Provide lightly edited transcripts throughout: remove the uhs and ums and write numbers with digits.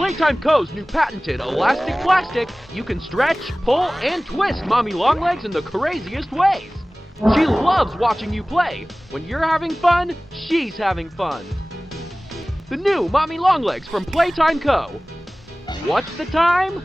Playtime Co.'s new patented elastic plastic, you can stretch, pull, and twist Mommy Longlegs in the craziest ways. She loves watching you play. When you're having fun, she's having fun. The new Mommy Longlegs from Playtime Co. What's the time?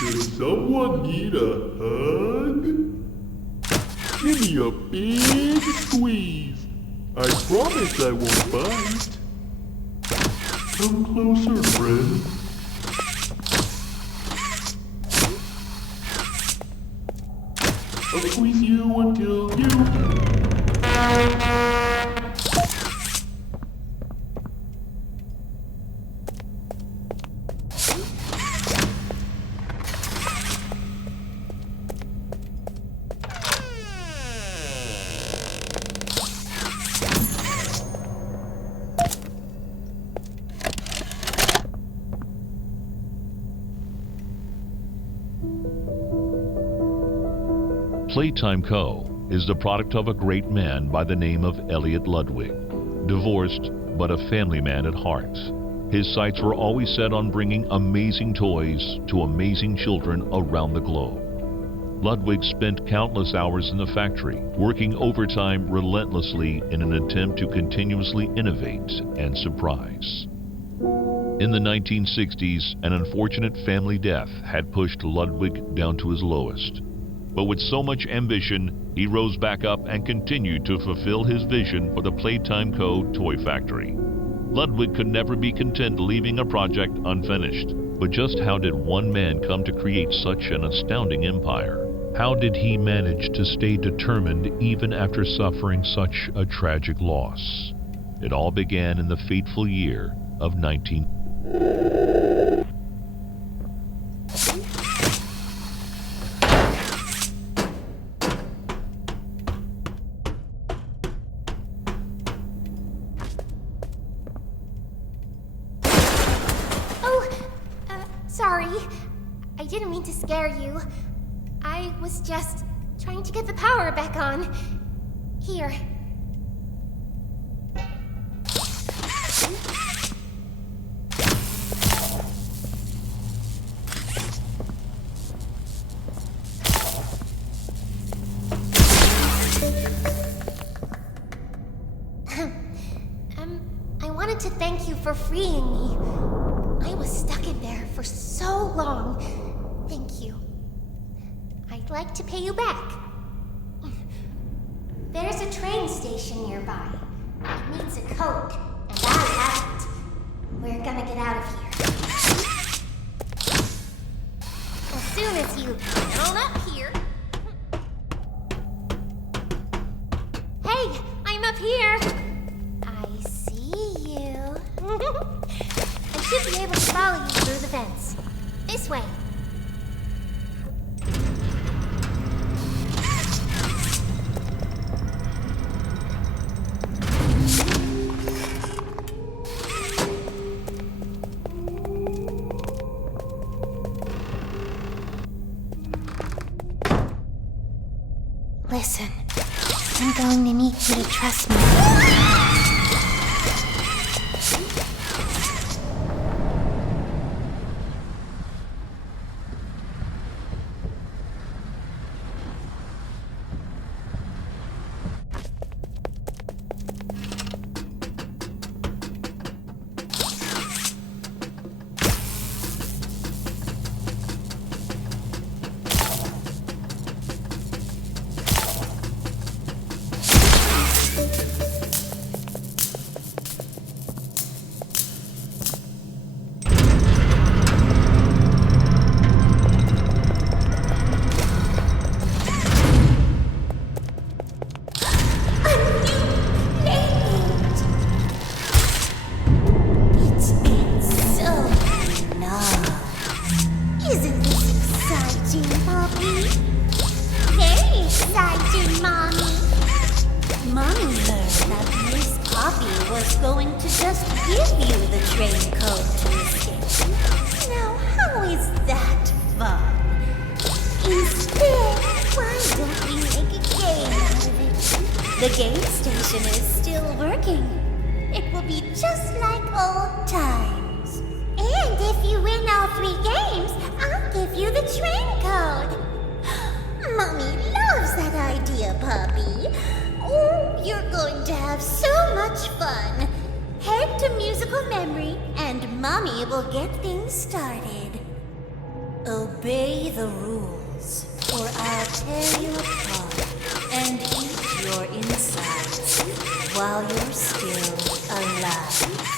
Does someone need a hug? Give me a big squeeze. I promise I won't bite. Come closer, friend. I'll squeeze you until you... Playtime Co. is the product of a great man by the name of Elliot Ludwig. Divorced, but a family man at heart. His sights were always set on bringing amazing toys to amazing children around the globe. Ludwig spent countless hours in the factory, working overtime relentlessly in an attempt to continuously innovate and surprise. In the 1960s, an unfortunate family death had pushed Ludwig down to his lowest. But with so much ambition, he rose back up and continued to fulfill his vision for the Playtime Co. toy factory. Ludwig could never be content leaving a project unfinished. But just how did one man come to create such an astounding empire? How did he manage to stay determined even after suffering such a tragic loss? It all began in the fateful year of 19... Sorry. I didn't mean to scare you. I was just trying to get the power back on. Here. I wanted to thank you for freeing me. I was stuck in there for so long. Thank you. I'd like to pay you back. There's a train station nearby. It needs a code, and I have it. We're gonna get out of here. As soon as you get on up here. Hey, I'm up here. I see you. I should be able to follow you through the vents. This way. Listen, I'm going to need you to trust me. was going to just give you the train code to escape. Now, how is that fun? Instead, why don't we make a game out of it? The game station is still working. It will be just like old times. And if you win all 3 games, I'll give you the train code. Mommy loves that idea, puppy. Oh, you're going to have so much fun. Head to musical memory, and Mommy will get things started. Obey the rules, or I'll tear you apart and eat your insides while you're still alive.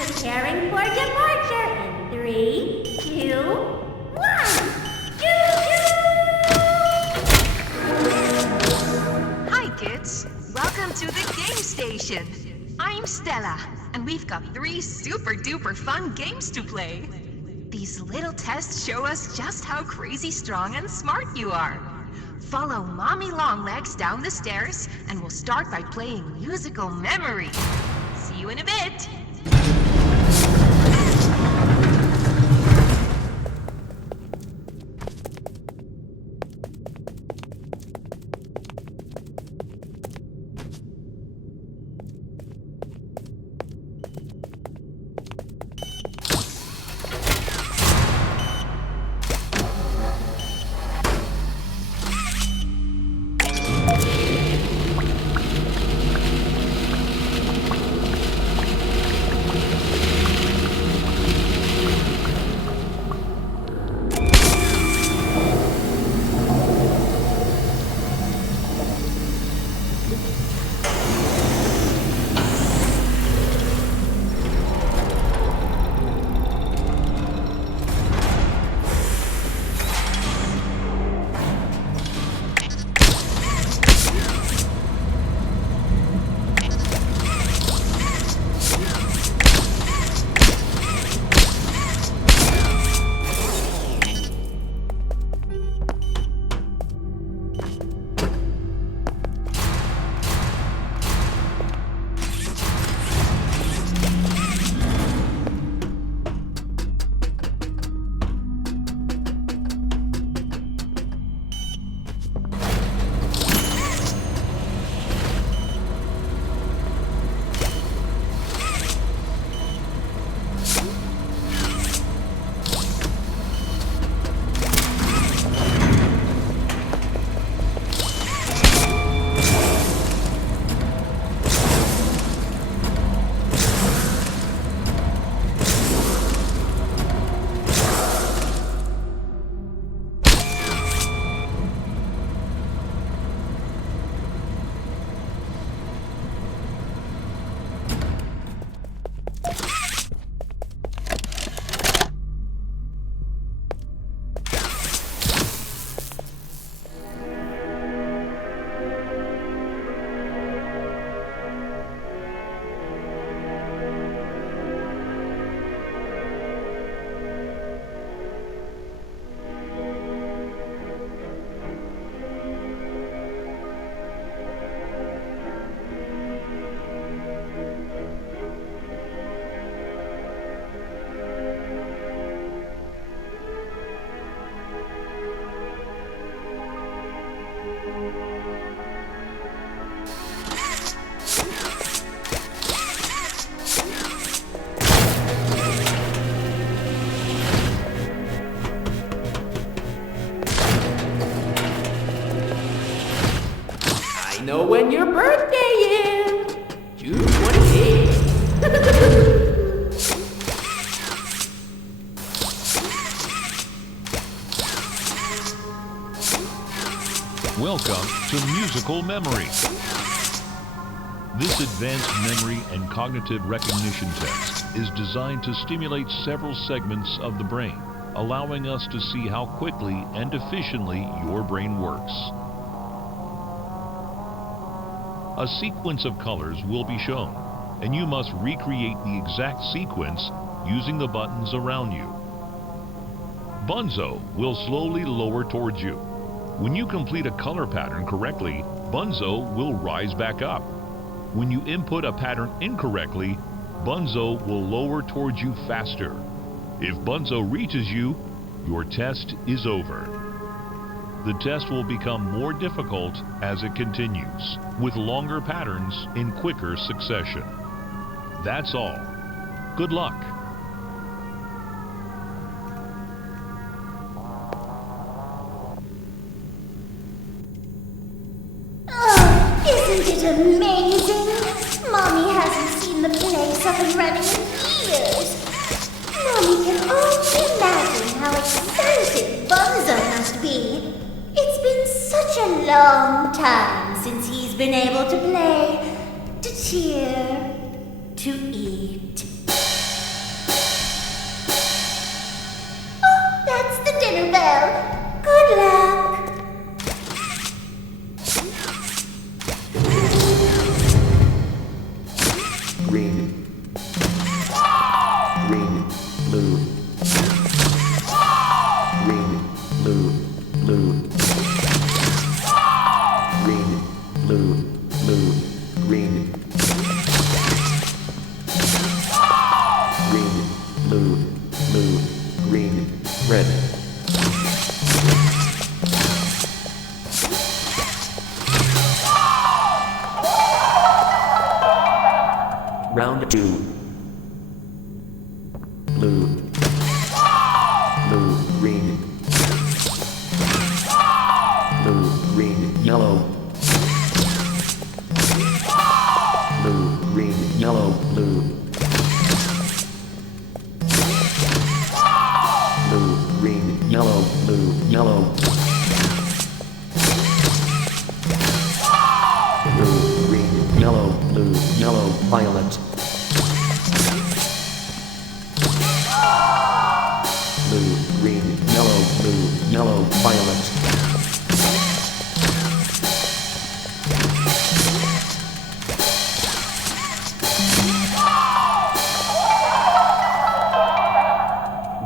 Preparing for departure in 3, 2, 1. Hi, kids. Welcome to the game station. I'm Stella, and we've got 3 super-duper fun games to play. These little tests show us just how crazy strong and smart you are. Follow Mommy Longlegs down the stairs, and we'll start by playing musical memory. See you in a bit. know when your birthday is. June 28th. Welcome to Musical Memory. This advanced memory and cognitive recognition test is designed to stimulate several segments of the brain, allowing us to see how quickly and efficiently your brain works. A sequence of colors will be shown, and you must recreate the exact sequence using the buttons around you. Bunzo will slowly lower towards you. When you complete a color pattern correctly, Bunzo will rise back up. When you input a pattern incorrectly, Bunzo will lower towards you faster. If Bunzo reaches you, your test is over. The test will become more difficult as it continues, with longer patterns in quicker succession. That's all. Good luck. Isn't it amazing? Mommy hasn't seen the place up and running in years. Mommy can only imagine how excited Bunzo must be. It's been such a long time since he's been able to play, to cheer, to eat. Oh, that's the dinner bell. Good luck. Green, green, blue, green, blue, blue, green, blue, blue, green, green, blue, blue, green, red. Round 2. Blue. Blue, green. Blue, green, yellow. Blue, green, yellow, blue. Blue, green, yellow, blue, yellow. Blue, green, yellow, blue, yellow, violet. Blue, green, yellow, blue, yellow, violet.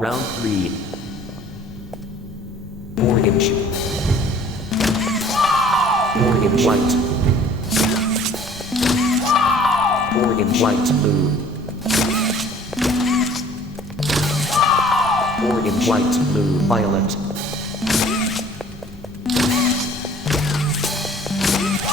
Round 3. Orange. Orange, white. Orange, white, blue. Orange, white, blue, violet.